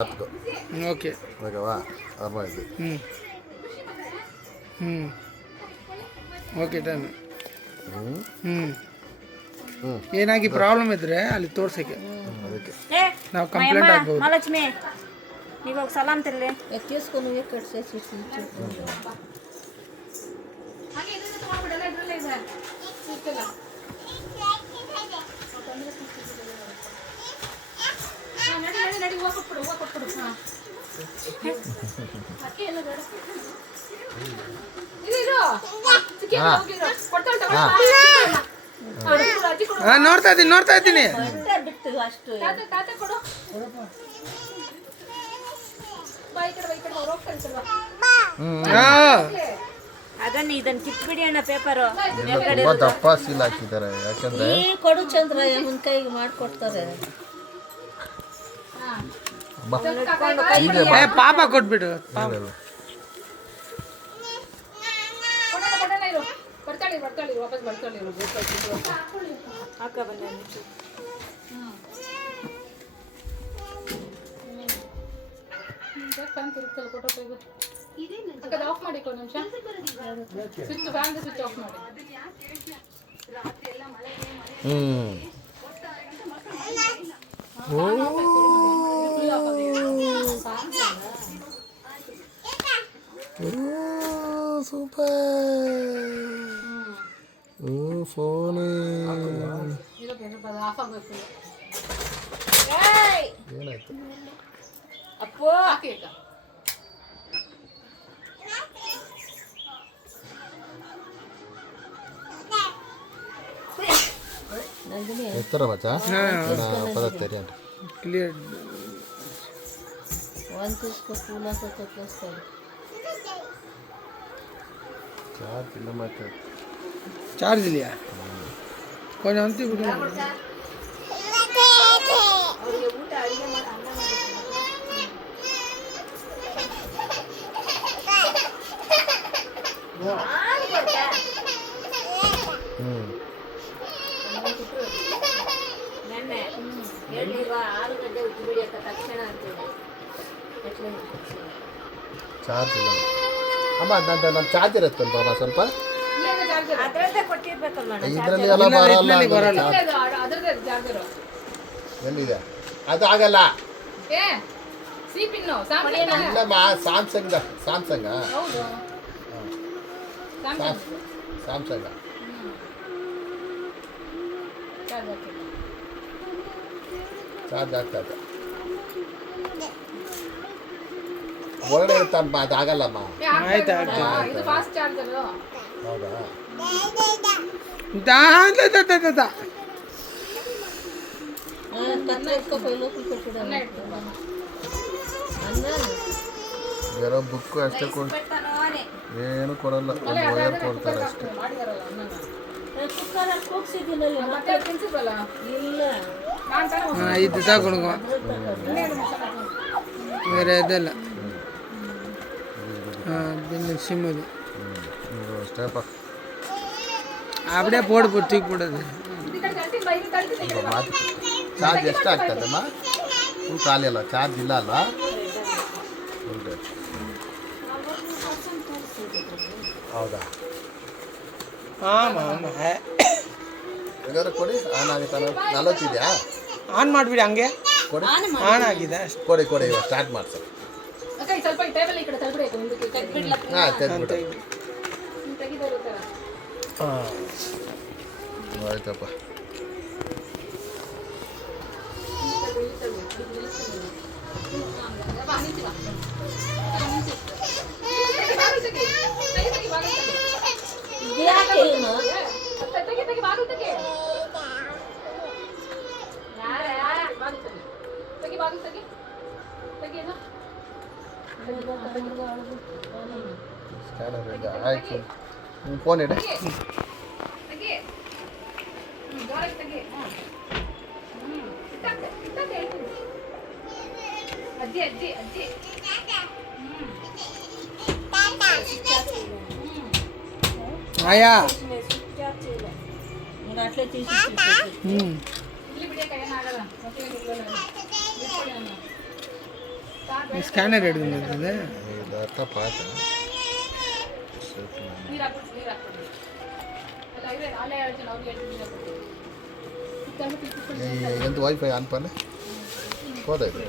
Okay ಓಕೆವಾ ಅರ್ಮಾಯಿಸಿ okay time ಏನಾಗಿ problem ಇದ್ರೆ ಅಲ್ಲಿ ತೋರ್ಸಕ್ಕೆ ಅದಕ್ಕೆ ನಾವು ಕಂಪ್ಲೇಂಟ್ ಆಗ್ಬೋದು. ಮಹಾಲಕ್ಷ್ಮಿ ನೀವು ಹೋಗಿ ಸಲಾಮ್ ತಿರ್ಲಿ ಎತ್ತಿಸ್ಕೊಂಡು ಕಟ್ಸಿ ನೋಡ್ತಾ ಇದ್ದೀನಿ ಬಿಟ್ಟು ಅಷ್ಟು ಅದನ್ನ ಇದನ್ನ ಕಿತ್ಬಿಡಿ ಅಣ್ಣ ಪೇಪರು ತುಂಬಾ ದಪ್ಪ ಸೀಲ್ ಹಾಕಿದ್ದಾರೆ ಯಾಕಂದ್ರೆ ಈ ಕೊಡು ಚಂದ್ರ ಮುಂದ್ ಕೈಗೆ ಮಾಡ್ಕೊಡ್ತಾರೆ. ಪಾಪ ಕೊಟ್ಬಿಡು ಹಾಕ ಬಂದ ಆಫ್ ಮಾಡಿ ಒಂದು ನಿಮಿಷ ಸ್ವಿಚ್ ಫ್ಯಾನ್ ಸ್ವಿಚ್ ಆಫ್ ಮಾಡಿ. ಸೂಪರ್ ಫೋನ್ ಆಫ್ ಆಗಬೇಕು. ಏನಾಯ್ತು ಅಪ್ಪೋ ಹಾಕಿ ಈಗ ಎತ್ತರ ಮಚ್ಚ ಪದತ್ತೇರಿ ಅಂತ ಕ್ಲಿಯರ್ ಒಂದು తీసుకు పూల తోటేస్తారు. ಚಾರ್ಜ್ ಇಲ್ಲ ಮತ್ತೆ ಚಾರ್ಜ್ ಇದೆಯಾ ಕೊಂಚ ಅಂತಿ ಬಿಡು. ಅವರಿಗೆ ಊಟ ಅಡಿಗೆ ಮಾಡಿ ಅನ್ನ ನೆನ್ನೆ ಹೇಳಿಲ್ವಾ 6 ಗಂಟೆ ಉಚ್ಚಿಬಿಡಿ ಅಂತ ತಕ್ಷಣ ಅಂತೇಳಿ ಚಾರ್ಜ್ ಇಲ್ಲ ಅಮ್ಮ ನನ್ನ ಚಾರ್ಜ್ ಇರುತ್ತೆ ಬಾಬಾ ಸ್ವಲ್ಪ ಅದ್ರದ್ದೇ ಕೊಟ್ಟಿರ್ಬೇಕಲ್ಲ ಇದರಲ್ಲಿ ಎಲ್ಲ ಬರಲ್ಲ ಅದರದೇ ಚಾರ್ಜರ್ ಎಲ್ಲಿದೆ ಅದು ಆಗಲ್ಲ ಏ ಸಿ ಪಿನ್ ಇಲ್ಲಮ್ಮ ಸ್ಯಾಮ್ಸಂಗ್ ಹೌದು ಸ್ಯಾಮ್ಸಂಗ್ ಚಾರ್ಜ್ ಆಗ್ತದೆ ಒಳಗಡೆ ಇರ್ತಾನಪ್ಪ ಅದು ಆಗಲ್ಲಮ್ಮ. ಆಯ್ತು ಇದು ಫಾಸ್ಟ್ ಚಾರ್ಜರ್. ಹೌದಾ ಬೇರೆ ಬುಕ್ ಅಷ್ಟೇ ಕೊಡ್ ಏನು ಕೊಡಲ್ಲ ಒಂದು ವಯರ್ ಕೊಡ್ತಾರೆ ಅಷ್ಟೇ. ಕುಕ್ಕರಲ್ಲಿ ಕೂಗ್ಸಿದ್ದೀನಲ್ಲ ಮತ್ತೆ ತಿನ್ಸಿದ್ವಲ್ಲ ಇಲ್ಲ ಇದು ತಗೊಂಡು வேறு இதெಲ್ಲ சிம்மது ಅಷ್ಟೇಪ್ಪ அப்படியே போடு தூக்கி போடுது. ಚಾರ್ಜ್ ಎಷ್ಟು ಆಗ್ತದಮ್ಮ ಫುಲ್ ಖಾಲಿ ಅಲ್ಲ ಚಾರ್ಜ್ ಇಲ್ಲ ಅಲ್ಲ ಹೌದಾ ಏನಾದ್ರು ಕೊಡಿ ಆನ್ ಆಗುತ್ತಾನ 40 ಇದೆಯಾ ಆನ್ ಮಾಡಿಬಿಡಿ ಹಂಗೆ ಕೊಡಿ ಆನ್ ಆಗಿದೆ ಕೊಡಿ ಇವಾಗ ಸ್ಟಾರ್ಟ್ ಮಾಡ್ಸು. ಸ್ವಲ್ಪ ಈ ಟೇಬಲ್ ಈ ಕಡೆ ತಳ್ಬಿಡಿ ಮುಂದಕ್ಕೆ ತೆಗ್ಬಿಡ್ಲ ಹಾಂ ತೆಗ್ಬಿಟ್ಟು ತೆಗಿದಿರುತ್ತರ ಆಯ್ತಪ್ಪ ಯಾಕೆ ಏನು ಸ್ಕ್ಯಾನರ್ ಇದೆ ಆಯ್ತು ಫೋನ್ ಇಡೆ ಅಜ್ಜಿ ಅಜ್ಜಿ ಅಜ್ಜಿ ఆయా అట్లే తీసి ಇಲ್ಲಿ ಬಿಡಿಯಕ್ಕೆ ಏನಾಗಲ್ಲ ಸ್ಕ್ಯಾನರ್ ಹಿಡಿದಿರ್ತದೆ. ಇದು ಅರ್ಥ ಪಾತ ನೀರು ಹಾಕ್ಬಿಟ್ಟು ನೀರು ಹಾಕ್ಬಿಟ್ಟು ಅಲ್ಲ ಇವೆ ಅಲ್ಲೇ ಹೇಳ್ತೀನಿ ಅವ್ರಿಗೆ ಹೇಳ್ತೀನಿ ನೀರು ಹಾಕ್ಬಿಟ್ಟು ಎಂತ ವೈಫೈ ಆನ್ ಪನ್ನೆ ಹೋದ ಇದು